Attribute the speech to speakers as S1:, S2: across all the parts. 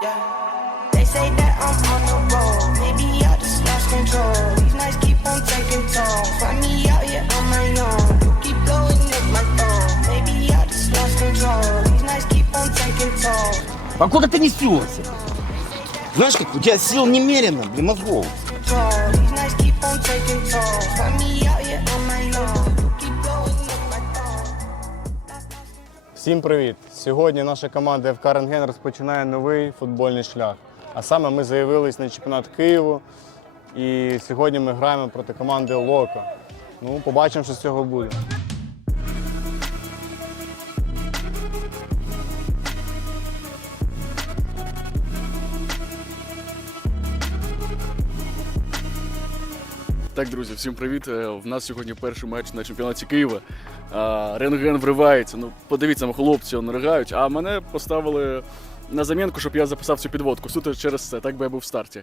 S1: Yeah. They say that I'm on the road. Maybe I just lost control. These nights keep on taking toll. Find me out here on my own. You keep blowing up my phone. Maybe I just lost control. These nights keep on taking toll.
S2: А куда ты несешься? Знаешь, как у тебя сил немерено, блин, мозгов.
S1: Control. These nights keep on taking toll. Find me
S3: Всім привіт! Сьогодні наша команда ФК Рентген розпочинає новий футбольний шлях. А саме ми заявились на чемпіонат Києву. І сьогодні ми граємо проти команди Локо. Ну, побачимо, що з цього буде.
S4: Так, друзі, всім привіт. Е, В нас сьогодні перший матч на чемпіонаті Києва. Рентген вривається. Ну, подивіться, хлопці ригають. А мене поставили на замінку, щоб я записав цю підводку. Суто через це, так би я був в старті.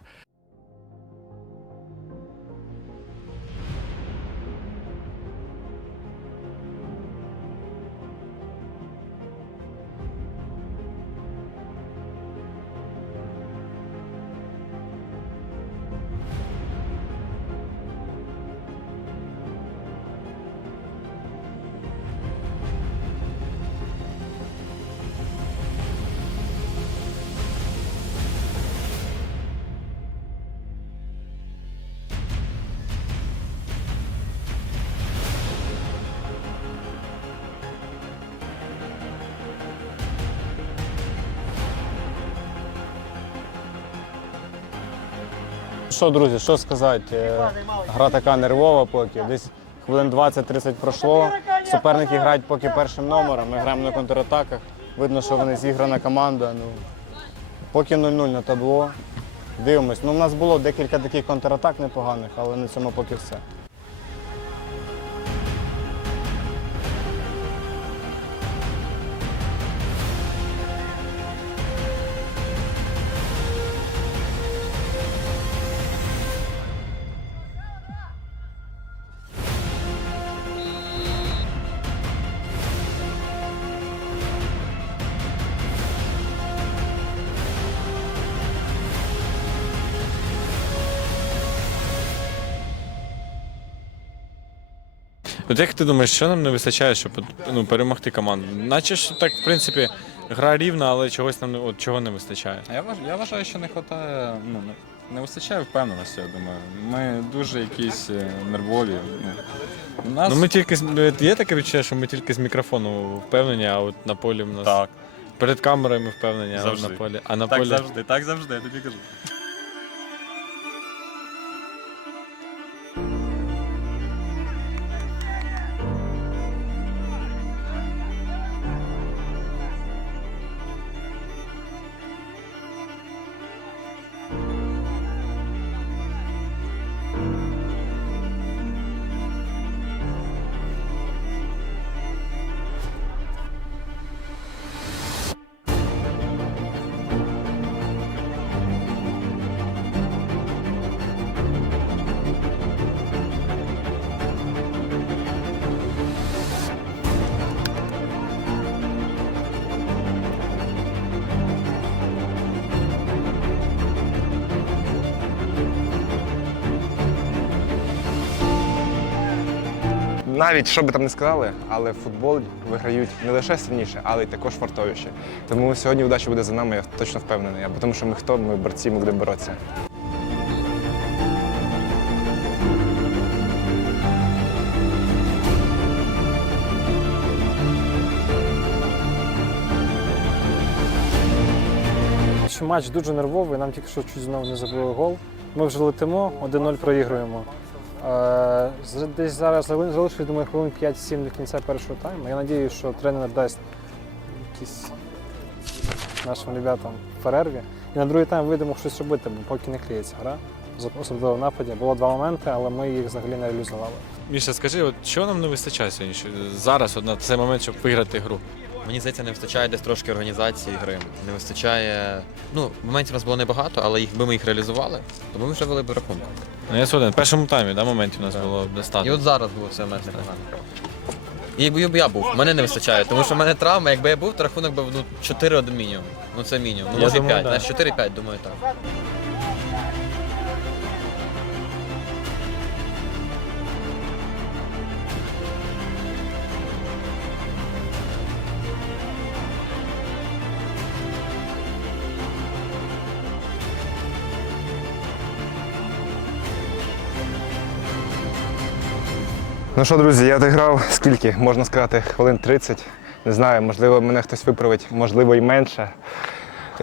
S3: Що, друзі, що сказати? Е, Гра така нервова поки. Десь хвилин 20-30 пройшло. Суперники грають поки першим номером. Ми граємо на контратаках. Видно, що вони зіграна команда. Ну, поки 0-0 на табло. Дивимось. Ну, у нас було декілька таких контратак непоганих, але на цьому поки все.
S5: От як ти думаєш, що нам не вистачає, щоб ну, перемогти команду? Наче ж так, в принципі, гра рівна, але чогось нам не- от, чого не вистачає.
S6: А Я вваж- я вважаю, що не вистачає, ну, не- не вистачає впевненості, я думаю. Ми дуже якісь е, нервові. Ну, нас...
S5: Ну ми тільки з- ну, є таке відчуття, що ми тільки з мікрофону впевнені, а от на полі в нас
S6: Так,
S5: перед камерою ми впевнені, а от
S6: Завжди.
S5: на полі. А на
S6: так
S5: полі
S6: завжди, так завжди, я тобі кажу.
S7: Навіть що би там не сказали, але футбол виграють не лише сильніше, але й також фартовіше. Тому сьогодні удача буде за нами, я точно впевнений. Тому що ми хто, ми борці, будемо боротися.
S8: Матч дуже нервовий, нам тільки що чуть знову не забили гол. Ми вже летимо, 1-0 проігруємо. Е, Десь зараз зали- залишилось, думаю, хвилин 5-7 до кінця першого тайму. Я сподіваюся, що тренер дасть якісь нашим ребятам перерві. І на другий тайм вийдемо щось робити, бо поки не клеїться гра. Особливо в нападі. Було два моменти, але ми їх взагалі не реалізували.
S5: Міша, скажи, от що нам не вистачає сьогодні? Зараз, на цей момент, щоб виграти гру.
S9: Мені здається, не вистачає десь трошки організації гри. Не вистачає. Ну, моментів у нас було небагато, але якби ми їх реалізували, то ми вже вели б рахунок.
S5: Ну, я згоден. В першому таймі, да, моментів у нас
S9: Так.
S5: було
S9: І
S5: достатньо.
S9: от зараз було все нас непогано. І якби б я був, мене не вистачає, тому що в мене травма, якби я був, то рахунок би ну, 4-1 мінімум. Ну це мінімум. Ну
S3: Я
S9: може
S3: думаю,
S9: 5,
S3: да.
S9: знаєш, 4-5, думаю, так.
S7: Ну що, друзі, я дограв скільки, можна сказати, хвилин 30. Не знаю, можливо, мене хтось виправить, можливо, і менше.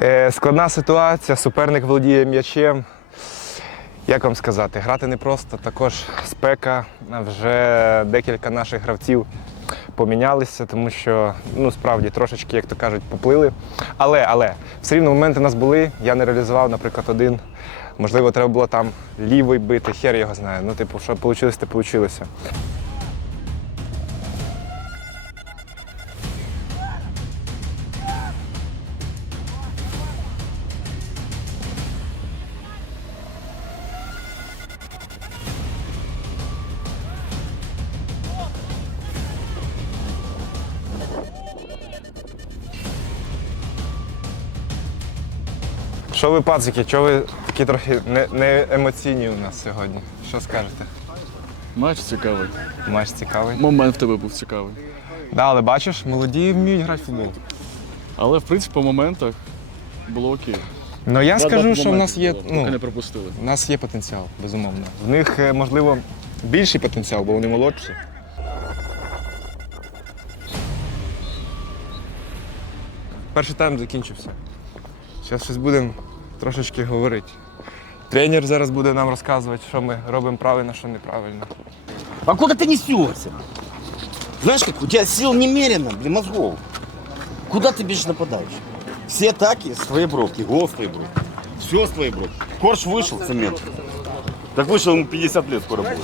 S7: Е, складна ситуація, суперник володіє м'ячем. Як вам сказати, грати непросто, також спека. Вже декілька наших гравців помінялися, тому що ну, справді трошечки, як то кажуть, поплили. Але, але все рівно моменти у нас були. Я не реалізував, наприклад, один. Можливо, треба було там лівий бити, хер його знає. Ну, типу, що вийшло, те вийшло. Що ви, пацики, чого ви такі трохи не, не емоційні у нас сьогодні? Що скажете?
S4: Матч цікавий.
S7: Матч цікавий.
S4: Момент в тебе був цікавий.
S7: Да, але бачиш, молоді вміють грати в футбол.
S4: Але в принципі по моментах було окей.
S7: Ну я скажу, що в нас є.
S4: Поки не
S7: Ну,
S4: пропустили.
S7: у нас є потенціал, безумовно. В них, е, можливо, більший потенціал, бо вони молодші. Перший тайм закінчився. Зараз щось будемо трошечки говорити. Тренер зараз буде нам розказувати, що ми робимо правильно, що неправильно.
S2: А куда ты несешься? Знаешь, как у тебя сил немерено, блин, мозгов. Куда ты бежишь нападаешь? Все атаки с твоей бровки, гол с твоей бровки. Все с твоей бровки. Корж вышел, цемент. Так вышел ему 50 лет скоро будет.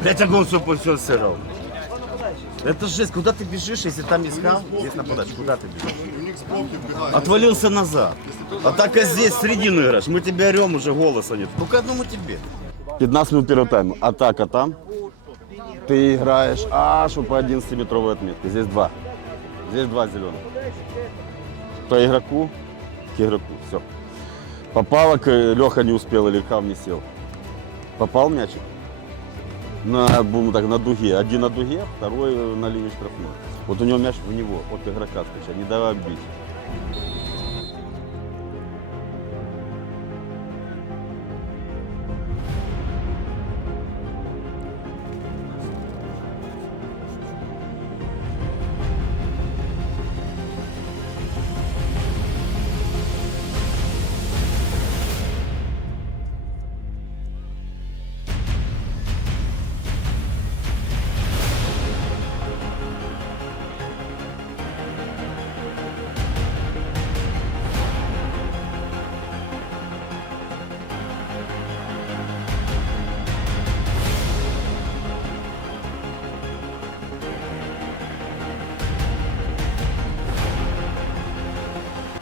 S2: Блять, а он все, все сыграл. Это жесть, куда ты бежишь, если там искал, здесь нападаешь, куда ты бежишь? Отвалился назад. Атака здесь, в середину играешь, мы тебя орем, уже голоса нет. К одному тебе. 15 минут первого тайма. Атака там. Ты играешь аж по 11-метровой отметке. Здесь два. Здесь два зеленых. По игроку, к игроку. Все. Попало, Леха не успел или Кав не сел. Попал мячик? На, будем так, на дуге. Один на дуге, второй на линии штрафной. Вот у него мяч в него, от игрока скачать. Не давай бить.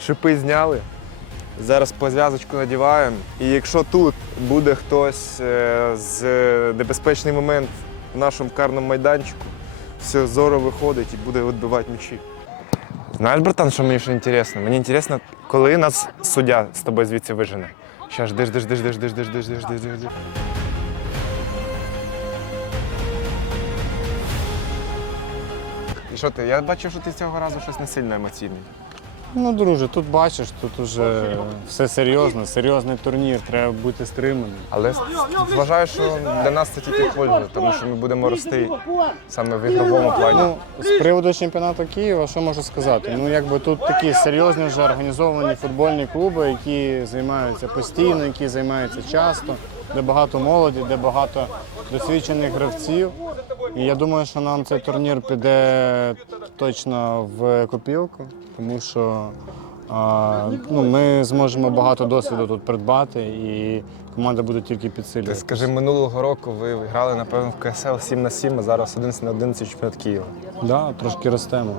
S7: Шипи зняли. Зараз пов'язочку надіваємо. І якщо тут буде хтось е, з небезпечний момент в нашому карному майданчику, все зоро виходить і буде відбивати м'ячі. Знаєш, братан, що мені ще інтересно? Мені інтересно, коли нас суддя з тобою звідси вижене. Щас жди, жди, жди, жди, жди, жди, жди, жди, жди, жди. І що ти? Я бачу, що ти цього разу щось не сильно емоційний.
S3: Ну, друже, тут бачиш, тут уже все серйозно, серйозний турнір, треба бути стриманим.
S7: Але вважаю, що для нас це тільки польза, тому що ми будемо рости саме в ігровому плані.
S3: Ну, з приводу чемпіонату Києва, що можу сказати? Ну, якби тут такі серйозні вже організовані футбольні клуби, які займаються постійно, які займаються часто, де багато молоді, де багато досвідчених гравців. І я думаю, що нам цей турнір піде точно в копілку, тому що а, ну, ми зможемо багато досвіду тут придбати, і команда буде тільки
S7: Ти
S3: підсилювати.
S7: скажи, минулого року ви грали, напевно, в КСЛ 7 на 7, а зараз 11 на 11 чемпіонат Києва.
S3: Да, трошки ростемо.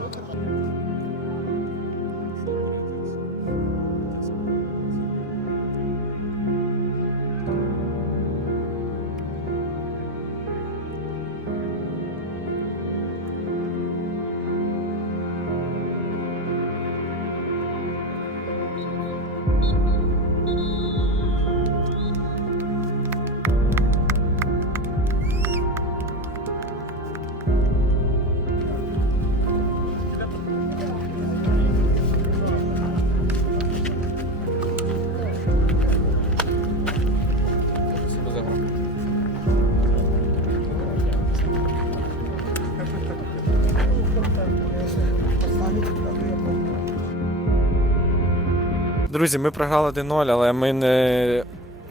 S5: Друзі, ми програли 1-0, але ми не,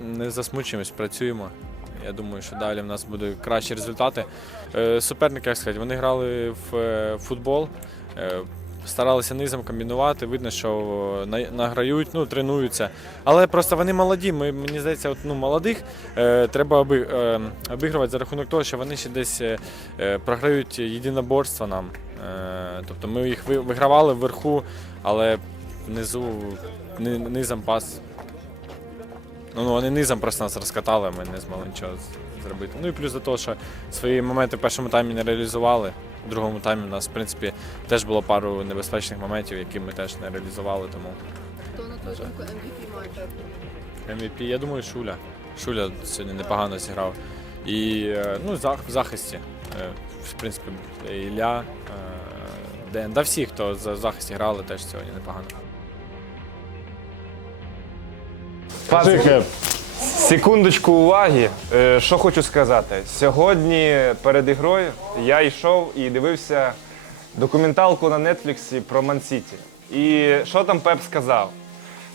S5: не засмучуємось, працюємо. Я думаю, що далі в нас будуть кращі результати. Е, Суперники, як сказати, вони грали в е, футбол, е, старалися низом комбінувати. Видно, що награють, ну, тренуються. Але просто вони молоді. Ми, мені здається, от, ну, молодих треба оби, обігрувати за рахунок того, що вони ще десь програють єдиноборства нам. Тобто ми їх вигравали вверху, але внизу ни- низом пас. Ну, ну, вони низом просто нас розкатали, ми не змогли нічого зробити. Ну і плюс до того, що свої моменти в першому таймі не реалізували. В другому таймі у нас, в принципі, теж було пару небезпечних моментів, які ми теж не реалізували. Тому
S10: Хто на твою думку MVP матчу?
S5: MVP, я думаю, Шуля. Шуля сьогодні непогано зіграв. І е, ну, в захисті. е, В принципі, Ілля, е, Ден. Да всі, хто за- в захисті грали, теж сьогодні непогано.
S7: Пацики, секундочку уваги. Е, Що хочу сказати. Сьогодні перед ігрою я йшов і дивився документалку на Нетфліксі про Ман-Сіті. І що там Пеп сказав?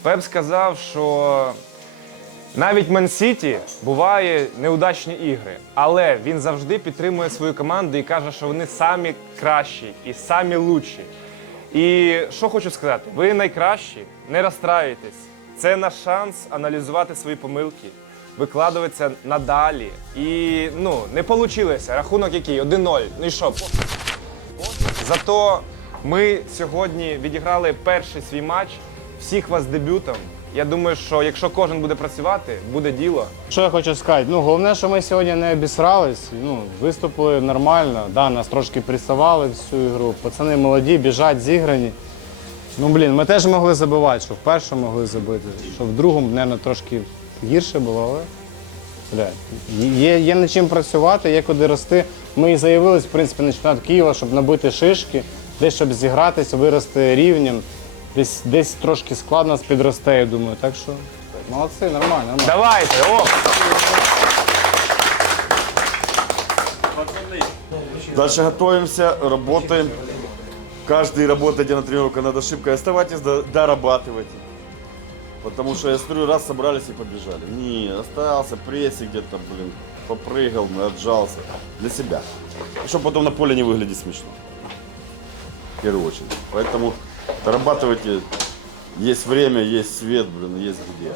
S7: Пеп сказав, що навіть Ман-Сіті буває неудачні ігри, але він завжди підтримує свою команду і каже, що вони самі кращі і самі лучші. І що хочу сказати, ви найкращі, не розстраюйтесь. Це наш шанс аналізувати свої помилки, викладуватися надалі. І ну, не вийшло. Рахунок який? 1-0. Ну і що? Зато ми сьогодні відіграли перший свій матч. Всіх вас з дебютом. Я думаю, що якщо кожен буде працювати, буде діло.
S3: Що я хочу сказати? Ну, головне, що ми сьогодні не обісрались, ну, виступили нормально. Да, нас трошки пресували всю ігру. Пацани молоді, біжать, зіграні. Ну, блін, ми теж могли забивати, що в першому могли забити, що в другому, мабуть, трошки гірше було, але бля, є, є над чим працювати, є куди рости. Ми і заявились, в принципі, на чемпіонат Києва, щоб набити шишки, десь щоб зігратися, вирости рівнем. Десь, десь трошки склад нас підросте, я думаю. Так що молодці, нормально. нормально.
S7: Давайте! О!
S2: Дальше готовимся, работаем. Каждый работает где на тренировка над ошибкой. Оставайтесь, до- дорабатывайте. Потому что я смотрю, раз собрались и побежали. Не, остался прессик где-то, блин, попрыгал, отжался. Для себя. Чтобы потом на поле не выглядеть смешно. В первую очередь. Поэтому дорабатывайте. Есть время, есть свет, блин, есть где.